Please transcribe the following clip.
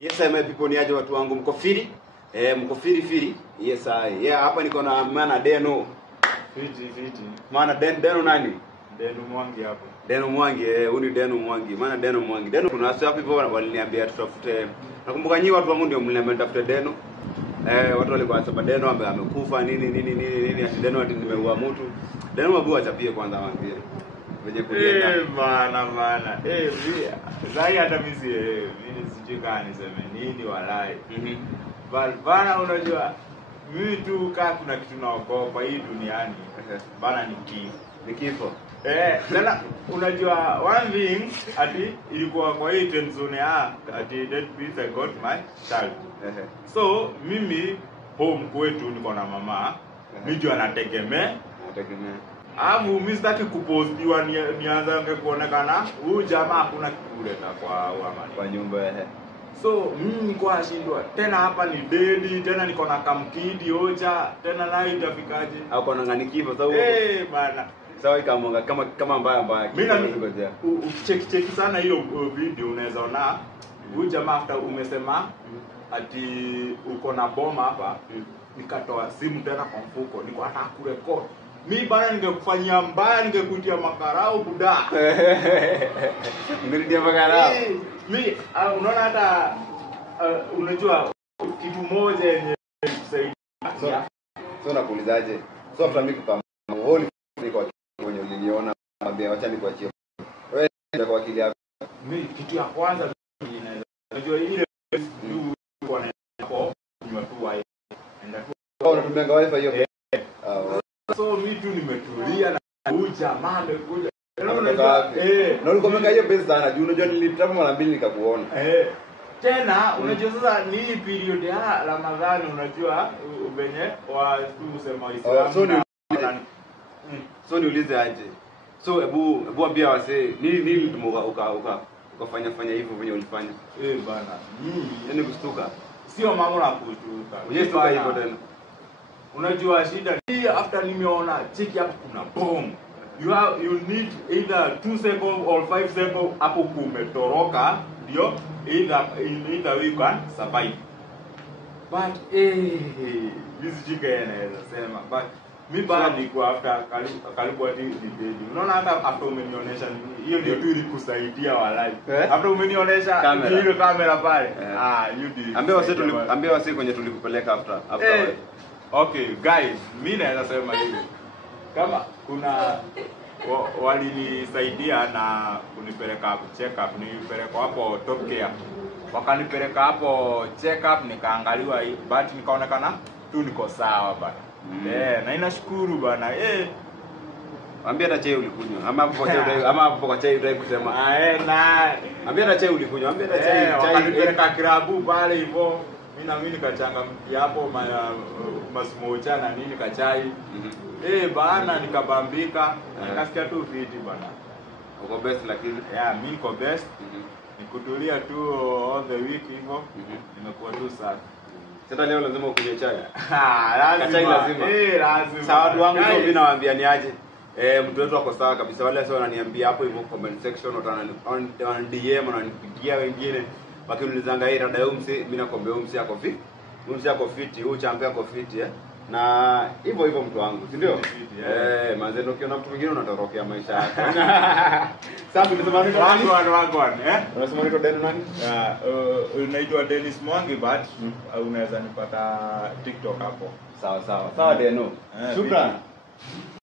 Yes, my people, niaje watu wangu mko firi? Mko firi. Yes, yeah, hapa niko na maana Deno. Fiti. Maana Deno nani? Deno Mwangi hapo. Deno Mwangi, huyu ni Deno Mwangi. Maana Deno Mwangi. Deno kuna watu hapo hivyo waliniambia tutafute. Nakumbuka nyinyi watu wa Mundi mliniambia tutafute Deno. Watu walikuwa wanasema Deno amekufa nini ati Deno ati nimeua mtu. Deno mabu achapie kwanza waambie. Venye kulienda. Bana. Zai hata mimi sijui kama niseme nini walai. Bana unajua mimi tu kama kuna kitu naogopa hii duniani. Bana ni kifo. Ni kifo. Tena unajua one thing ati ilikuwa kwa hii trend zone ati that means I got my child. So mimi home kwetu niko na mama. Mimi anategemea. Amu mimi sitaki kupostiwa nianza kuonekana huyu jamaa hakuna kuleta kwa nyumba So mimi niko ashindwa. Tena hapa ni dedi, tena niko na kamkidi oja, tena nayo itafikaje? Hapo nanganikiva sababu bana. Sawa ikamonga kama mbaya. Mimi ukicheki sana hiyo video unaweza ona huyu jamaa after umesema ati uko na bomba hapa, nikatoa simu tena kwa mfuko, niko hata kurekodi. Mimi bana ningekufanyia mbaya, ningekuitia makarao buda. Ungenitia makarao. Mimi unaona hata unajua kitu moja yenye kusaidia. So nakuulizaje? So after mimi kama honi niko kwenye uliniona ambia acha nikuachie. Wewe ndio kwa akili yako. Mimi kitu ya kwanza inaweza. Unajua ile kwa hapo ni watu wa enda tu. Unatumia wifi hiyo. So mimi tu nimetulia na huyu jamaa amekuja. Na ulikomeka hiyo pesa sana juu unajua nilitama mara mbili nikakuona. Tena unajua sasa ni period ya Ramadhani unajua venye wa tusema Waislamu. So niulize aje. So hebu ambia wasee nini ukafanya hivyo venye ulifanya. Bana. Yaani kustuka. Sio mambo la kustuka. Ujestuka hivyo tena. Unajua shida hii after nimeona cheki hapo kuna bomb. You need either 2 seconds or 5 seconds hapo kumetoroka ndio either we can survive. But this chicken inaweza sema but mimi bado niko after karibu hadi debate. Unaona hata after umenionyesha hiyo ndio tu ilikusaidia walai. After umenionyesha ile kamera pale. You did. Ambia wase kwenye tulikupeleka after. Okay guys, mimi naweza sema hivi. Kama kuna walinisaidia na kunipeleka check up, nilipeleka hapo Top Care. Wakanipeleka hapo check up nikaangaliwa but nikaonekana tu niko sawa bana. Na inashukuru bana. Ambia hata chai ulikunywa. Ama hapo kwa chai utaki kusema. Na ambia hata chai ulikunywa. Ambia hata chai. Wakanipeleka klabu pale hivyo. Mimi nikachanga hapo masmocha na nini kachai. Bana nikabambika. Nikasikia tu fiti bana. Uko best lakini mimi niko best. Nikutulia tu all the week hivyo. Nimekuwa tu safi. Sasa leo lazima ukunywe chai. Lazima. Lazima. Sawa watu wangu sio mimi nawaambia niaje. Mtu wetu wako sawa kabisa. Wale sio wananiambia hapo hivyo comment section wana DM wananipigia wengine. Wakiniulizanga hii rada yao mimi nakwambia umsi yako fit. Umsi yako fit, huyu champion yako fit na hivyo mtu wangu, si ndio? Manze ndio ukiona mtu mwingine unatorokea maisha yako. Sasa tunasema nini? Wangu Unasema nini Deno nani? Unaitwa Dennis Mwangi but unaweza nipata TikTok hapo. Sawa Deno. Shukrani.